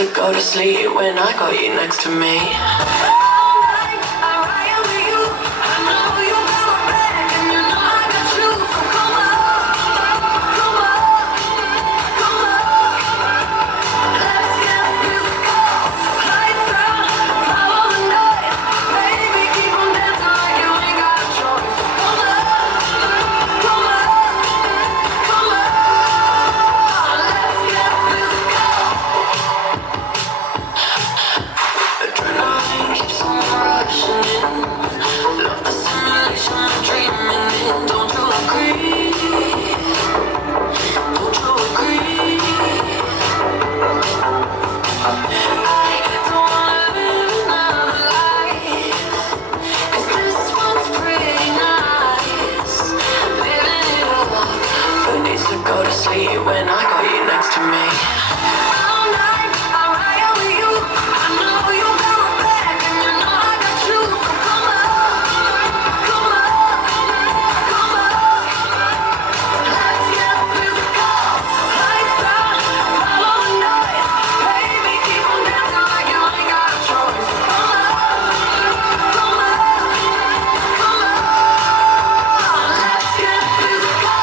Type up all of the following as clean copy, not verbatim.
to go to sleep when I got you next to me. When I got you next to me. All night, I ride with you. I know you got my back, and you know I got you. So come on, come on, come on. Let's get physical. Lights out, follow the noise. Baby, keep on dancing like you ain't got a choice. So come on, come on, come on. Let's get physical.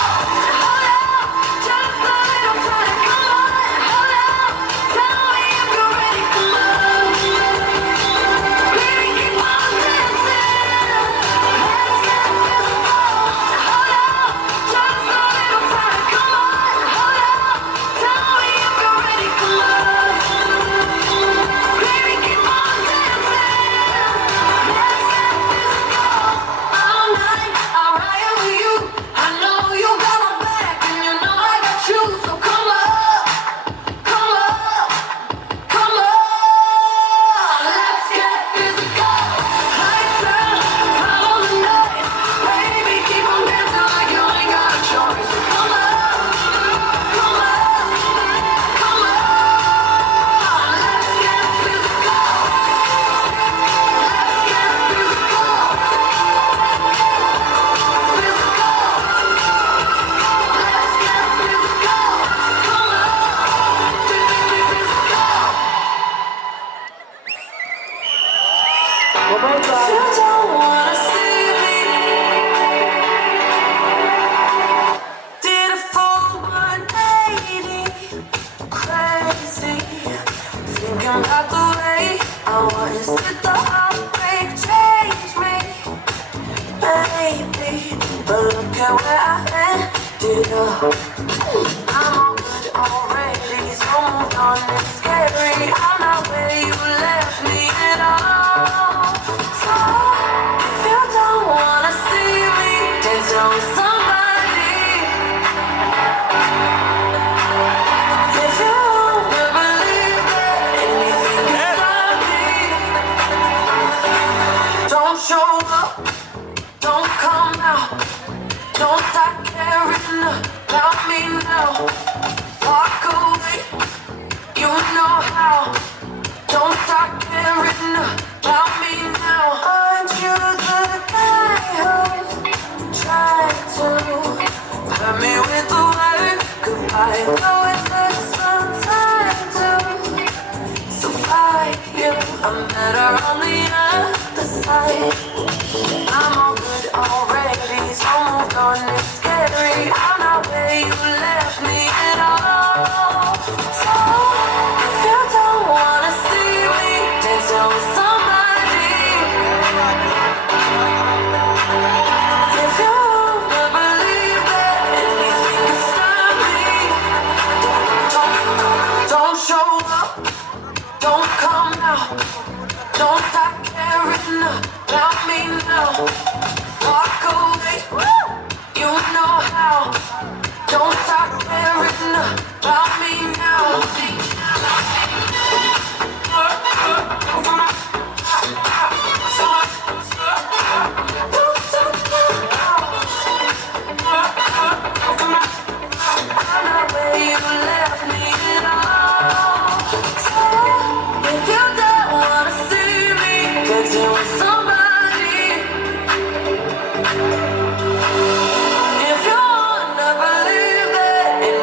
If you wanna believe that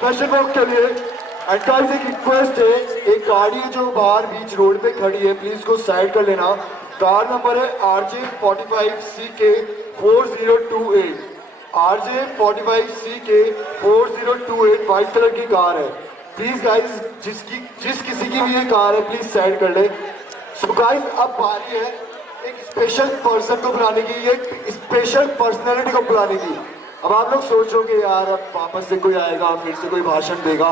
fashion walk के लिए। And guys एक request है, एक गाड़ी जो बाहर बीच road पे खड़ी है, प्लीज को साइड कर लेना। कार नंबर है RJ45CK 4028। RJ45CK 4028 व्हाइट कलर की कार है। प्लीज गाइस जिस किसी की भी ये कार है प्लीज साइड कर ले। सो गाइस अब बारी है एक स्पेशल पर्सन को बुलाने की, एक स्पेशल पर्सनालिटी को बुलाने की। अब आप लोग सोचोगे यार अब वापस से कोई आएगा फिर से कोई भाषण देगा।